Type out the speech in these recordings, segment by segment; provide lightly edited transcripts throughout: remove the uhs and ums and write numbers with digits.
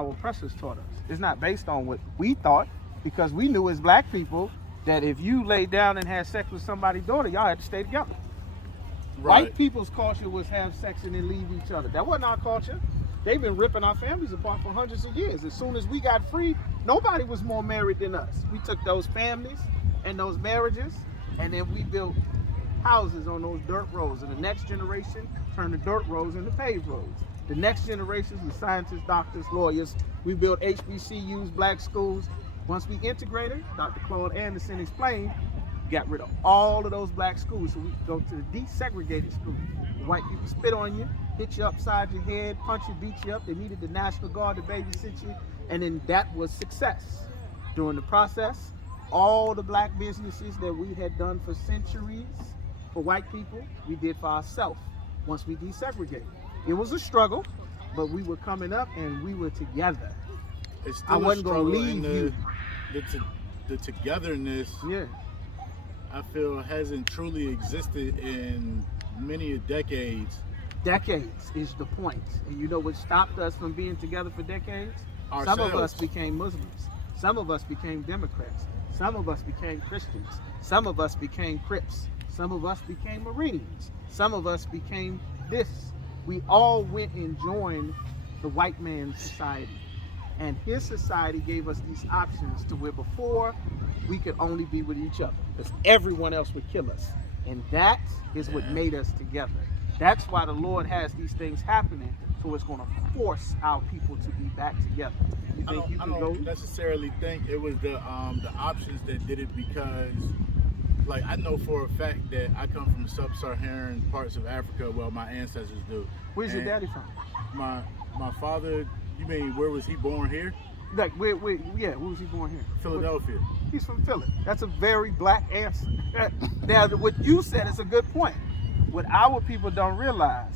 our oppressors taught us. It's not based on what we thought, because we knew as black people that if you laid down and had sex with somebody's daughter, y'all had to stay together. Right. White people's culture was have sex and then leave each other. That wasn't our culture. They've been ripping our families apart for hundreds of years. As soon as we got free, nobody was more married than us. We took those families and those marriages, and then we built houses on those dirt roads. And the next generation turned the dirt roads into paved roads. The next generation was scientists, doctors, lawyers. We built HBCUs, black schools. Once we integrated, Dr. Claude Anderson explained, got rid of all of those black schools. So we go to the desegregated schools. The white people spit on you, hit you upside your head, punch you, beat you up. They needed the National Guard to babysit you. And then that was success. During the process, all the black businesses that we had done for centuries for white people, we did for ourselves once we desegregated. It was a struggle, but we were coming up and we were together. It's still I wasn't going to leave you. The togetherness, Yeah. I feel, hasn't truly existed in many decades. Decades is the point. And you know what stopped us from being together for decades? Ourselves. Some of us became Muslims. Some of us became Democrats. Some of us became Christians. Some of us became Crips. Some of us became Marines. Some of us became this. We all went and joined the white man's society. And his society gave us these options to where before we could only be with each other because everyone else would kill us. And that is what made us together. That's why the Lord has these things happening, so it's going to force our people to be back together. You think you can go? I don't necessarily think it was the options that did it, because like I know for a fact that I come from sub-Saharan parts of Africa. Well, my ancestors do. Where's your daddy from? My father. You mean where was he born here? Like where was he born here? Philadelphia. He's from Philly. That's a very black answer. Now, what you said is a good point. What our people don't realize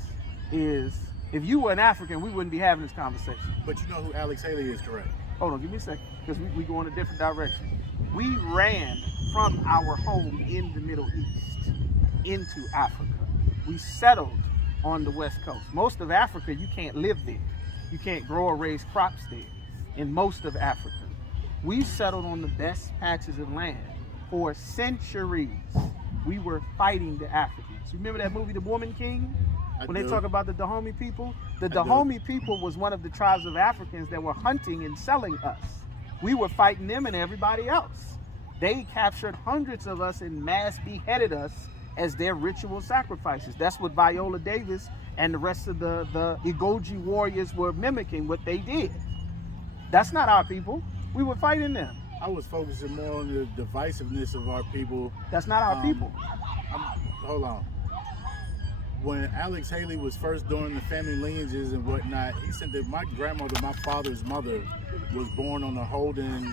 is if you were an African, we wouldn't be having this conversation. But you know who Alex Haley is, correct? Hold on, give me a second, because we go in a different direction. We ran from our home in the Middle East into Africa. We settled on the West Coast. Most of Africa, you can't live there. You can't grow or raise crops there in most of Africa. We settled on the best patches of land for centuries. We were fighting the Africans. You remember that movie, The Woman King? When they talk about the Dahomey people? The Dahomey people was one of the tribes of Africans that were hunting and selling us. We were fighting them and everybody else. They captured hundreds of us and mass beheaded us as their ritual sacrifices. That's what Viola Davis and the rest of the Igoji warriors were mimicking what they did. That's not our people. We were fighting them. I was focusing more on the divisiveness of our people. That's not our people. Hold on. When Alex Haley was first doing the family lineages and whatnot, he said that my grandmother, my father's mother, was born on the Holden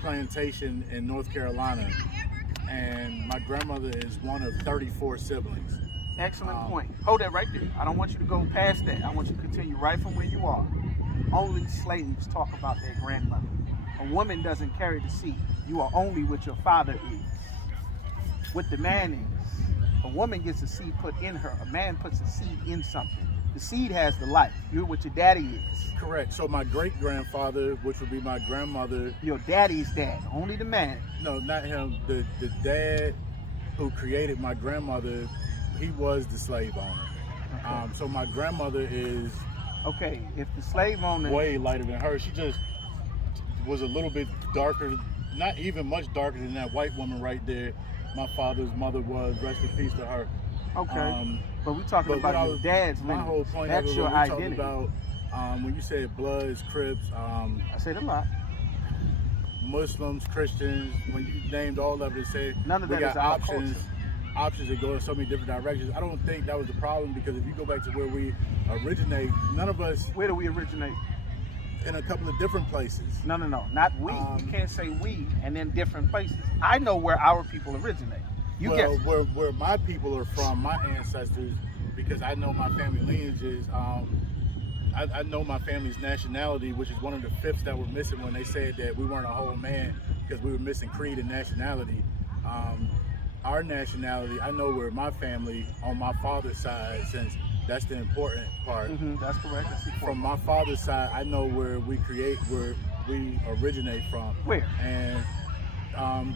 plantation in North Carolina. And my grandmother is one of 34 siblings. Excellent point. Hold that right there. I don't want you to go past that. I want you to continue right from where you are. Only slaves talk about their grandmother. A woman doesn't carry the seed. You are only what your father is. What the man is. A woman gets a seed put in her. A man puts a seed in something. The seed has the life. You're what your daddy is. Correct. So my great-grandfather, which would be my grandmother. Your daddy's dad. Only the man. No, not him. The dad who created my grandmother, he was the slave owner. Okay. So my grandmother is... Okay, if the slave owner... Way lighter than her. She just was a little bit darker, not even much darker than that white woman right there. My father's mother was. Rest in peace to her. Okay, but we're talking about your dad's lineage. My whole point That's of it, your we're identity. talking about, when you said Bloods, Crips, I said a lot. Muslims, Christians, when you named all of it, said none of that we got is our options. culture. Options that go in so many different directions. I don't think that was the problem, because if you go back to where we originate, none of us... Where do we originate? In a couple of different places. No, not we. You can't say we and then different places. I know where our people originate. You well, guess. Where my people are from, my ancestors, because I know my family lineages. I know my family's nationality, which is one of the fifths that were missing when they said that we weren't a whole man because we were missing creed and nationality. Our nationality, I know where my family on my father's side, since That's the important part. That's correct. That's important. From my father's side, I know where we originate from. Where? And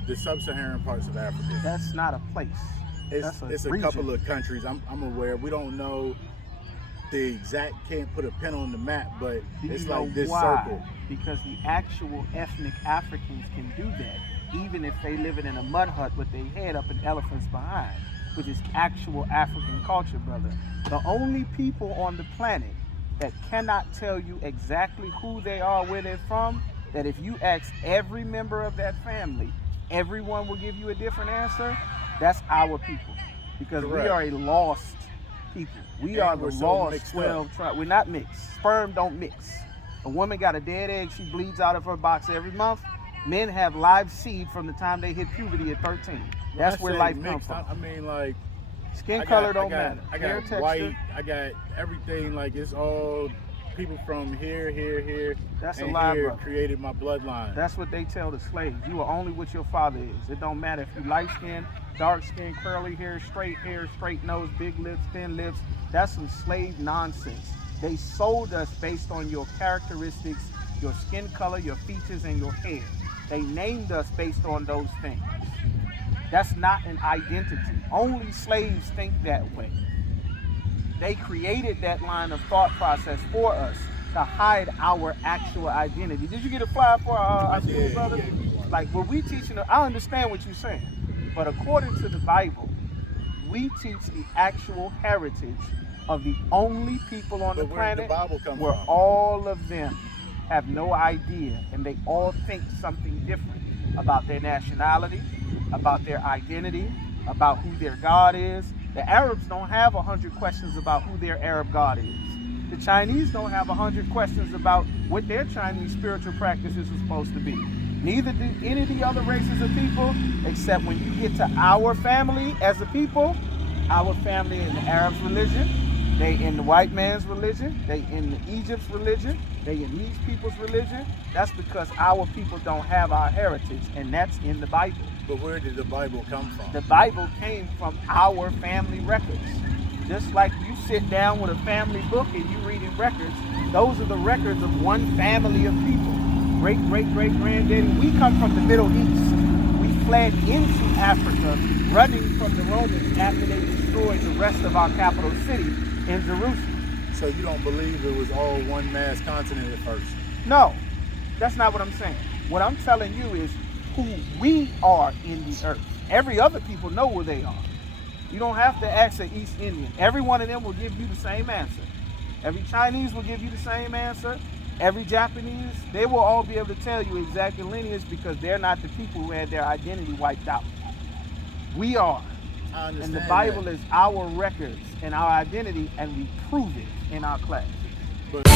the sub-Saharan parts of Africa. That's not a place. It's a couple of countries. I'm aware. We don't know the exact. Can't put a pin on the map, but it's like this circle. Because the actual ethnic Africans can do that, even if they live in a mud hut with their head up and elephants behind, which is actual African culture, brother. The only people on the planet that cannot tell you exactly who they are, where they're from, that if you ask every member of that family, everyone will give you a different answer. That's our people, because Correct. we are a lost people. We are the lost 12 tribes. We're not mixed. Sperm don't mix. A woman got a dead egg, she bleeds out of her box every month. Men have live seed from the time they hit puberty at 13. That's where life comes from. I mean, like, skin color don't matter. I got Hair white. texture. I got everything. Like, it's all people from here. That's a and lie, here brother. created my bloodline. That's what they tell the slaves. You are only what your father is. It don't matter if you light skin, dark skin, curly hair, straight nose, big lips, thin lips. That's some slave nonsense. They sold us based on your characteristics, your skin color, your features, and your hair. They named us based on those things. That's not an identity. Only slaves think that way. They created that line of thought process for us to hide our actual identity. Did you get a flyer for our school, brother? Yeah. Like, what we teaching, I understand what you're saying, but according to the Bible, we teach the actual heritage of the only people on the planet where all of them have no idea, and they all think something different about their nationality, about their identity, about who their God is. The Arabs don't have 100 questions about who their Arab God is. The Chinese don't have 100 questions about what their Chinese spiritual practices are supposed to be. Neither do any of the other races of people, except when you get to our family as a people, our family in the Arabs' religion, they in the white man's religion, they in the Egypt's religion, they in these people's religion. That's because our people don't have our heritage, and that's in the Bible. But where did the Bible come from? The Bible came from our family records. Just like you sit down with a family book and you reading records, those are the records of one family of people. Great, granddaddy. We come from the Middle East. We fled into Africa, running from the Romans after they destroyed the rest of our capital city in Jerusalem. So you don't believe it was all one mass continent at first? No, that's not what I'm saying. What I'm telling you is who we are in the earth. Every other people know where they are. You don't have to ask an East Indian. Every one of them will give you the same answer. Every Chinese will give you the same answer. Every Japanese, they will all be able to tell you exact lineage because they're not the people who had their identity wiped out. We are. And the Bible is our records and our identity, and we prove it in our class. But